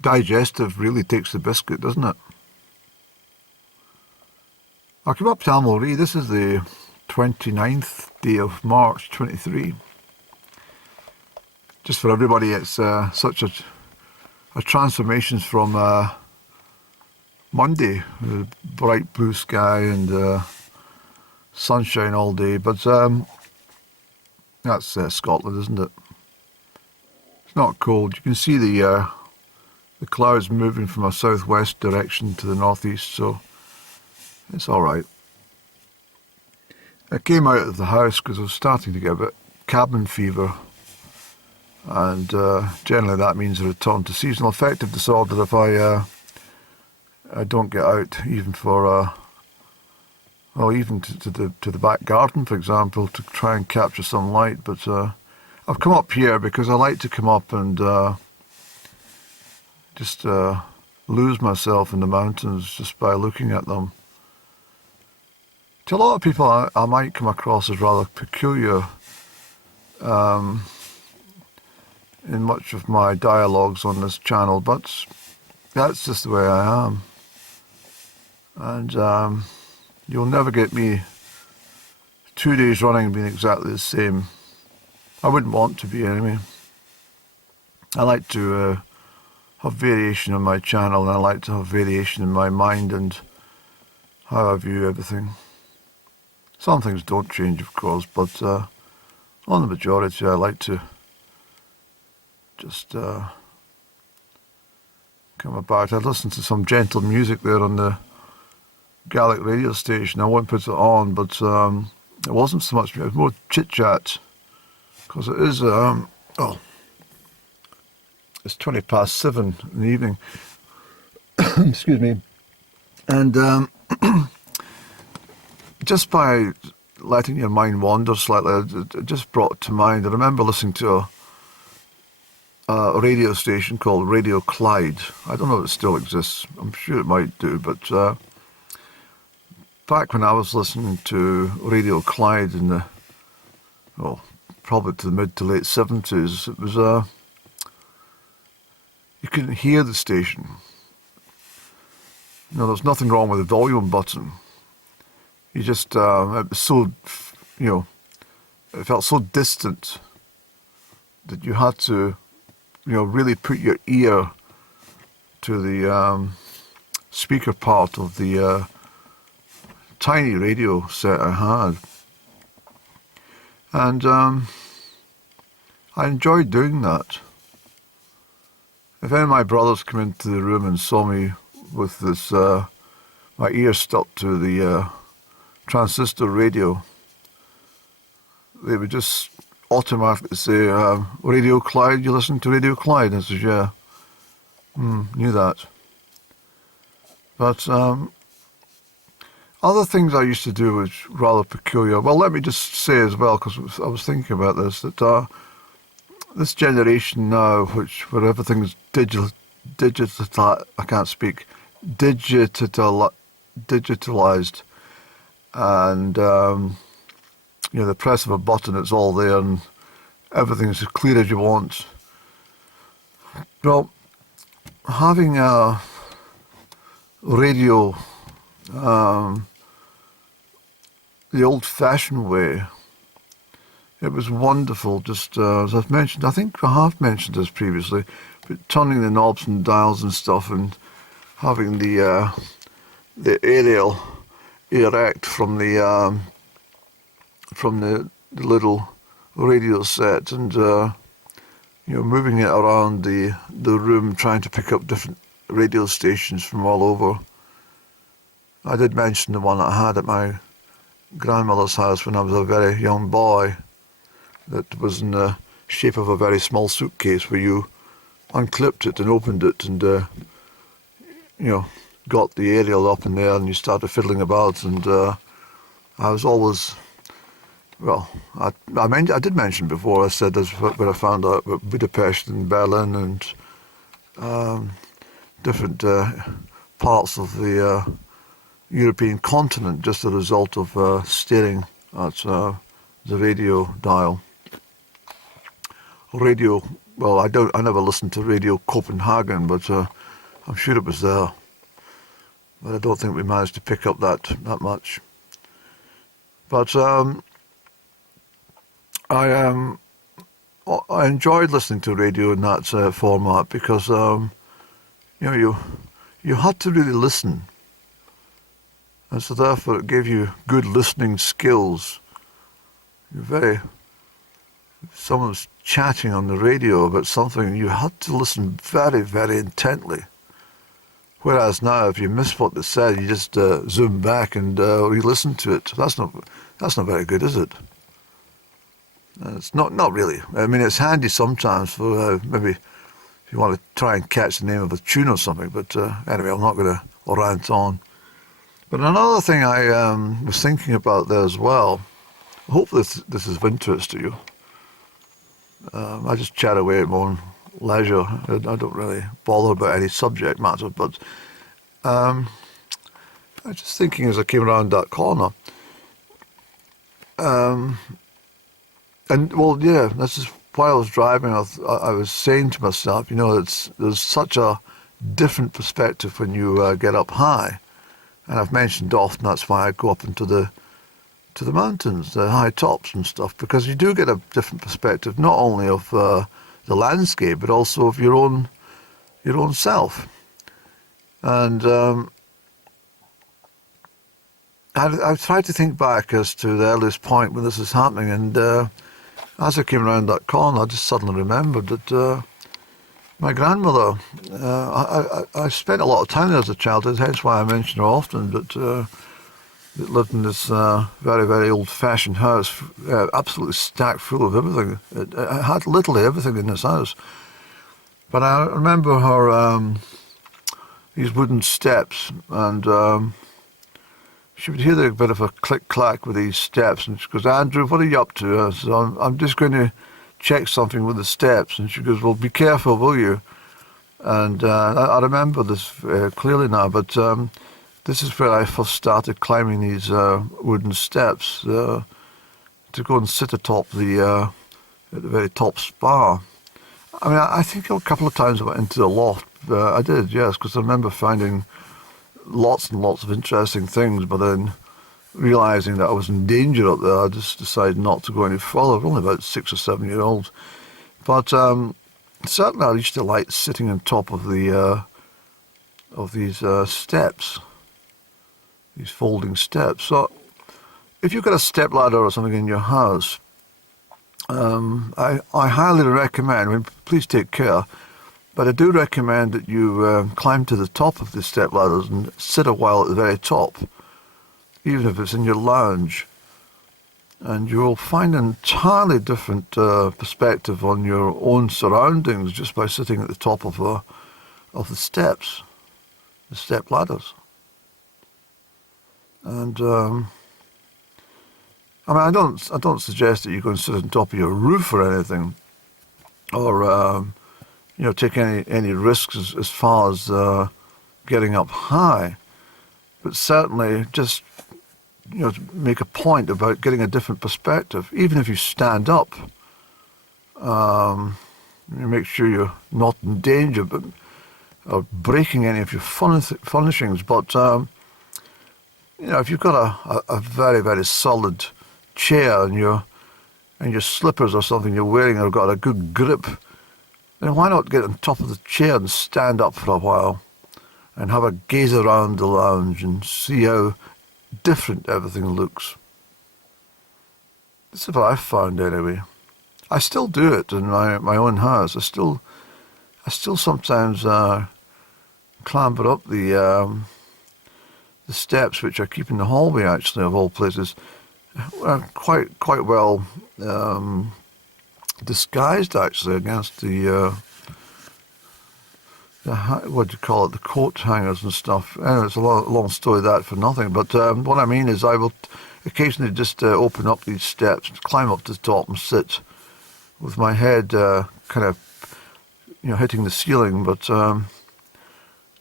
digestive really takes the biscuit, doesn't it? I came up to Almoree. This is the 29th day of March 23. Just for everybody, it's such a transformation from Monday, with bright blue sky and sunshine all day. But that's Scotland, isn't it? It's not cold. You can see the clouds moving from a southwest direction to the northeast, so it's all right. I came out of the house because I was starting to get a bit cabin fever, and generally that means a return to seasonal affective disorder if I don't get out, even for even to the back garden, for example, to try and capture some light. But I've come up here because I like to come up and just lose myself in the mountains just by looking at them. To a lot of people, I might come across as rather peculiar in much of my dialogues on this channel, but that's just the way I am. And you'll never get me 2 days running being exactly the same. I wouldn't want to be anyway. I like to have variation on my channel, and I like to have variation in my mind and how I view everything. Some things don't change, of course, but on the majority I like to just come about. I listened to some gentle music there on the Gaelic radio station. I won't put it on, but it wasn't so much, it was more chit-chat, because it is, it's 7:20 in the evening. Excuse me. And just by letting your mind wander slightly, it just brought to mind, I remember listening to a radio station called Radio Clyde. I don't know if it still exists. I'm sure it might do, but back when I was listening to Radio Clyde in the, probably to the mid to late 70s, it was, you couldn't hear the station. There's nothing wrong with the volume button. You just, it was so, it felt so distant that you had to, really put your ear to the speaker part of the tiny radio set I had. And I enjoyed doing that. If any of my brothers come into the room and saw me with this, my ear stuck to the transistor radio, they would just automatically say, Radio Clyde, you listen to Radio Clyde? I says, yeah. Knew that. But other things I used to do was rather peculiar. Well, let me just say as well, because I was thinking about this, that this generation now, where everything's I can't speak, digitalized, and the press of a button, it's all there, and everything's as clear as you want. Well, having a radio the old-fashioned way, it was wonderful. Just as I've mentioned, I think I have mentioned this previously, but turning the knobs and dials and stuff, and having the aerial erect from the little radio set, and moving it around the room, trying to pick up different radio stations from all over. I did mention the one that I had at my grandmother's house when I was a very young boy, that was in the shape of a very small suitcase, where you unclipped it and opened it, and got the aerial up in there, and you started fiddling about. And I was always, I did mention before, I said that's where I found out about Budapest and Berlin and different parts of the European continent, just a result of staring at the radio dial. Radio well, I never listened to Radio Copenhagen, but I'm sure it was there. But I don't think we managed to pick up that much. But I enjoyed listening to radio in that format because you had to really listen, and so therefore it gave you good listening skills. Someone was chatting on the radio about something, you had to listen very, very intently. Whereas now, if you miss what they said, you just zoom back and re-listen to it. That's not very good, is it? It's not really. I mean, it's handy sometimes for maybe if you want to try and catch the name of a tune or something. But anyway, I'm not going to rant on. But another thing I was thinking about there as well. I hope this is of interest to you. I just chat away at my own leisure. I don't really bother about any subject matter, but I was just thinking as I came around that corner, and well, yeah, this is while I was driving, I was saying to myself, there's such a different perspective when you get up high, and I've mentioned often that's why I go up into the mountains, the high tops and stuff, because you do get a different perspective, not only of the landscape, but also of your own self. And I've tried to think back as to the earliest point when this is happening, and as I came around that corner, I just suddenly remembered that my grandmother, I spent a lot of time there as a child, hence why I mention her often, but that lived in this very, very old-fashioned house, absolutely stacked full of everything. It had literally everything in this house. But I remember her, these wooden steps, and she would hear a bit of a click-clack with these steps, and she goes, "Andrew, what are you up to?" I said, I'm just going to check something with the steps. And she goes, "Well, be careful, will you?" And I remember this clearly now, but this is where I first started climbing these wooden steps to go and sit atop at the very top spar. I mean, I think a couple of times I went into the loft. I did, yes, because I remember finding lots and lots of interesting things, but then realising that I was in danger up there, I just decided not to go any further. I was only about 6 or 7 years old. But certainly I used to like sitting on top of these steps. These folding steps. So if you've got a step ladder or something in your house, I highly recommend, I mean, please take care, but I do recommend that you climb to the top of the step ladders and sit a while at the very top, even if it's in your lounge, and you will find an entirely different perspective on your own surroundings just by sitting at the top of the steps, the step ladders. And I mean, I don't suggest that you go and sit on top of your roof or anything, or take any risks as far as getting up high. But certainly, just make a point about getting a different perspective. Even if you stand up, you make sure you're not in danger, or breaking any of your furnishings. But if you've got a very, very solid chair and your slippers or something you're wearing have got a good grip, then why not get on top of the chair and stand up for a while and have a gaze around the lounge and see how different everything looks. This is what I've found anyway. I still do it in my own house. I still sometimes clamber up the steps, which I keep in the hallway, actually, of all places, quite well disguised, actually, against the what do you call it, the coat hangers and stuff. Anyway, it's a long story that for nothing. But what I mean is I will occasionally just open up these steps, climb up to the top and sit with my head kind of hitting the ceiling, but or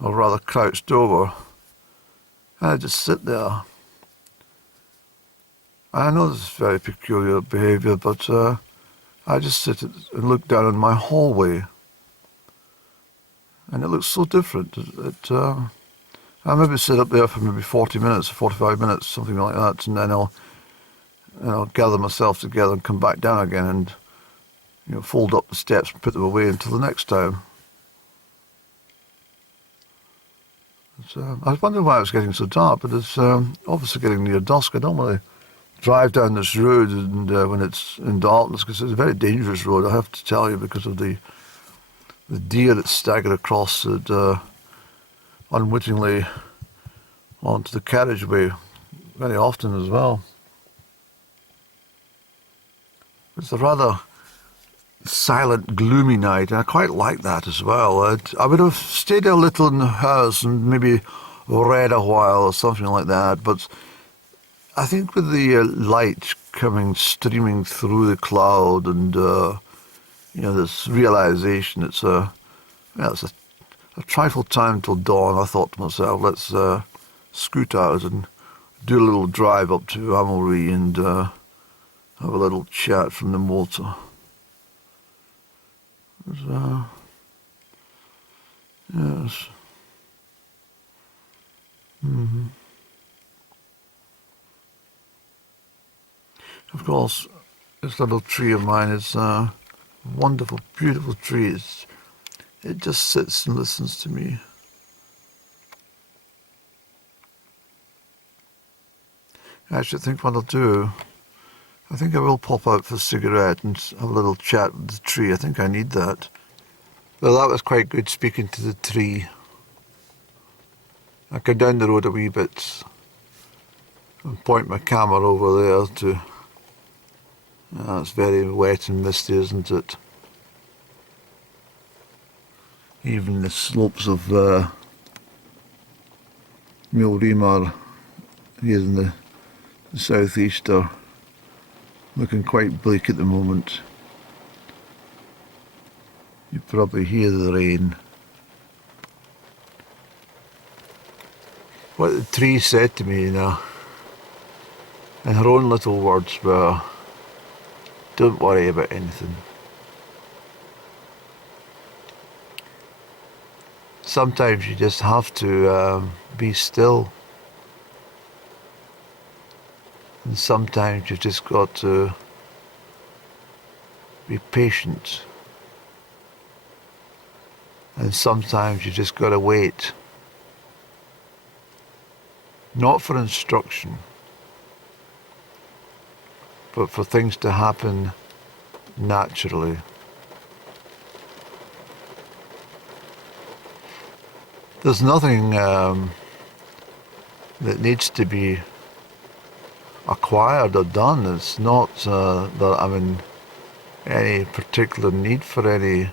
rather crouched over. And I just sit there. I know this is very peculiar behaviour, but I just sit and look down on my hallway, and it looks so different. I maybe sit up there for maybe 40 minutes, 45 minutes, something like that, and then I'll gather myself together and come back down again and fold up the steps and put them away until the next time. I was wondering why it was getting so dark, but it's obviously getting near dusk. I don't want to drive down this road and when it's in darkness, because it's a very dangerous road, I have to tell you, because of the deer that stagger across it unwittingly onto the carriageway very often as well. It's a rather silent, gloomy night, and I quite like that as well. I would have stayed a little in the house and maybe read a while or something like that, but I think with the light streaming through the cloud and this realization it's a trifle time till dawn, I thought to myself, let's scoot out and do a little drive up to Amory and have a little chat from the motor. Yes. Mm-hmm. Of course, this little tree of mine is a wonderful, beautiful tree. It just sits and listens to me. I actually think what I'll do, I think I will pop out for a cigarette and have a little chat with the tree. I think I need that. Well, that was quite good, speaking to the tree. I go down the road a wee bit and point my camera over there to... it's very wet and misty, isn't it? Even the slopes of Millream here in the southeast are looking quite bleak at the moment. You probably hear the rain. What the tree said to me, in her own little words were, don't worry about anything. Sometimes you just have to be still. And sometimes you've just got to be patient. And sometimes you just got to wait. Not for instruction, but for things to happen naturally. There's nothing that needs to be acquired or done. It's not that I'm in any particular need for any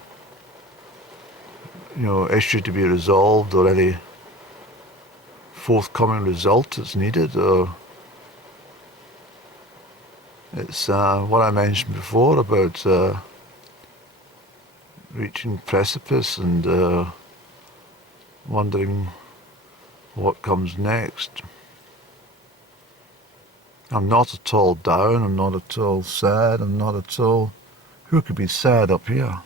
issue to be resolved or any forthcoming result that's needed, or it's what I mentioned before about reaching precipice and wondering what comes next. I'm not at all down, I'm not at all sad, I'm not at all... Who could be sad up here?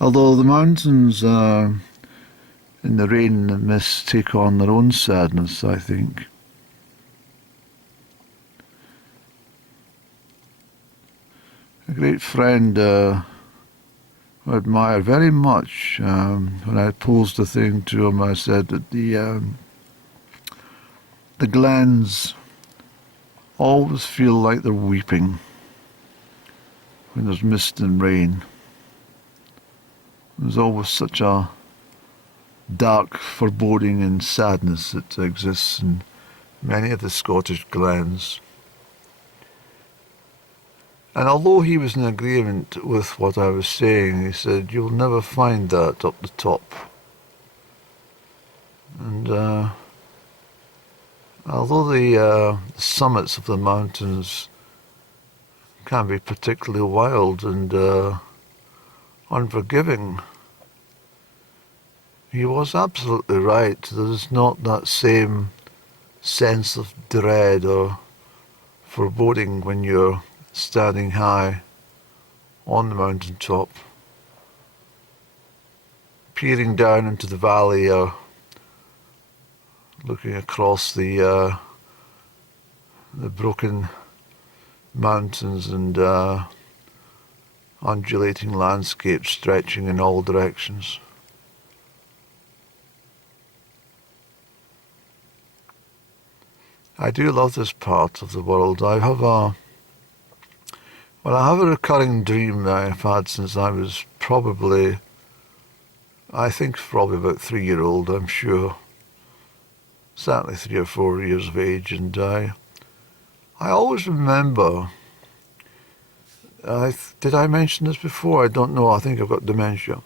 Although the mountains in the rain and the mist take on their own sadness, I think. A great friend I admire very much, when I posed the thing to him, I said that the glens always feel like they're weeping when there's mist and rain. There's always such a dark foreboding and sadness that exists in many of the Scottish glens. And although he was in agreement with what I was saying, he said, you'll never find that up the top. And although the summits of the mountains can be particularly wild and unforgiving, he was absolutely right. There's not that same sense of dread or foreboding when you're standing high on the mountain top, peering down into the valley, looking across the broken mountains and undulating landscapes stretching in all directions. I do love this part of the world. I have a recurring dream that I've had since I was probably about 3-year-old, I'm sure. Certainly 3 or 4 years of age, and I always remember, did I mention this before? I don't know, I think I've got dementia.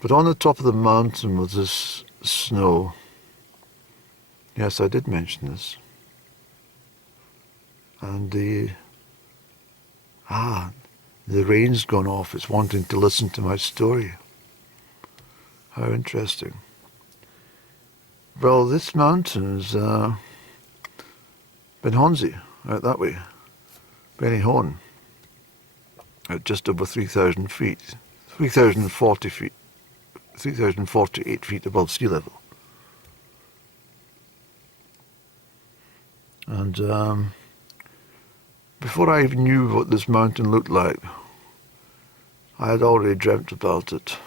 But on the top of the mountain was this snow. Yes, I did mention this. And the rain's gone off. It's wanting to listen to my story. How interesting. Well, this mountain is Benhonzi, out that way. Benihon, at just over 3,000 feet. 3,040 feet. 3,048 feet above sea level. And before I even knew what this mountain looked like, I had already dreamt about it.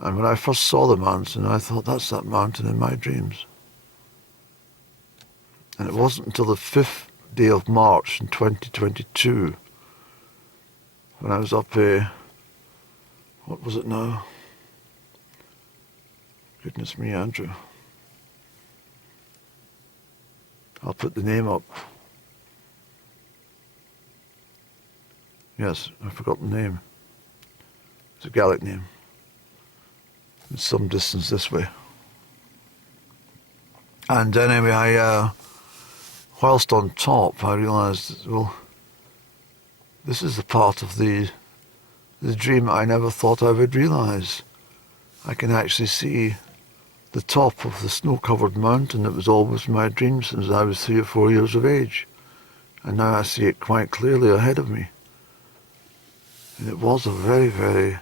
And when I first saw the mountain, I thought, that's that mountain in my dreams. And it wasn't until the 5th day of March in 2022, when I was up here, what was it now? Goodness me, Andrew. I'll put the name up. Yes, I forgot the name. It's a Gaelic name. It's some distance this way. And anyway, whilst on top, I realised, well, this is the part of the dream I never thought I would realise. I can actually see the top of the snow-covered mountain that was always my dream since I was 3 or 4 years of age. And now I see it quite clearly ahead of me. And it was a very, very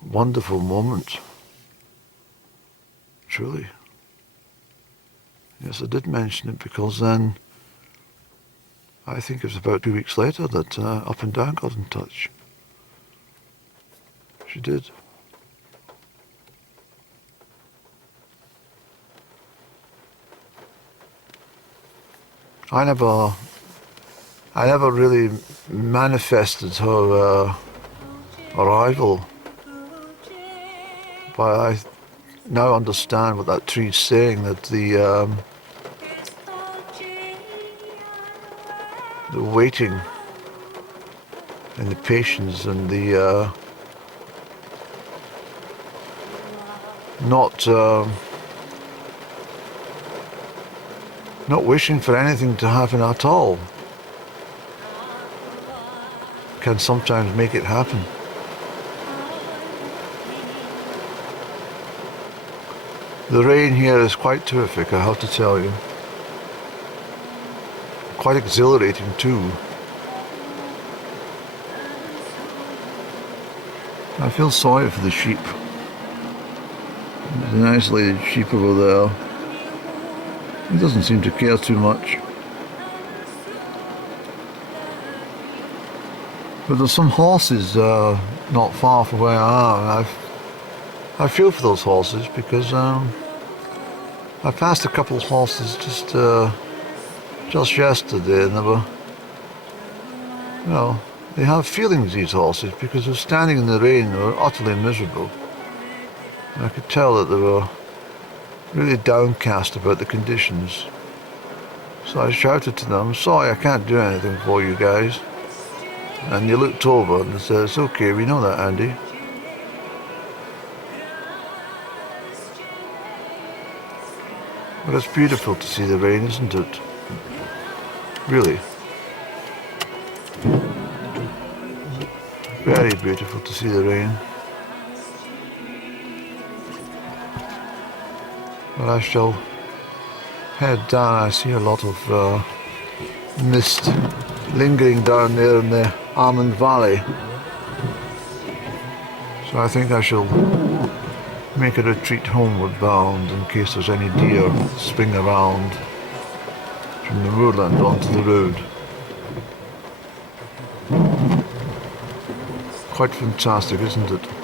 wonderful moment. Truly. Yes, I did mention it because then, I think it was about 2 weeks later that Up and Down got in touch. She did. I never really manifested her arrival, but I now understand what that tree's saying, that the waiting and the patience and the not wishing for anything to happen at all can sometimes make it happen. The rain here is quite terrific, I have to tell you. Quite exhilarating too. I feel sorry for the sheep. There's an isolated sheep over there. He doesn't seem to care too much. But there's some horses not far from where I am. I feel for those horses because I passed a couple of horses just yesterday, and they were, they have feelings, these horses, because they're standing in the rain. They were utterly miserable. And I could tell that they were really downcast about the conditions. So I shouted to them, sorry, I can't do anything for you guys. And they looked over and they said, it's okay, we know that, Andy. But it's beautiful to see the rain, isn't it? Really. Very beautiful to see the rain. But I shall head down. I see a lot of mist lingering down there in the Almond Valley. So I think I shall make a retreat homeward bound in case there's any deer swing around from the moorland onto the road. Quite fantastic, isn't it?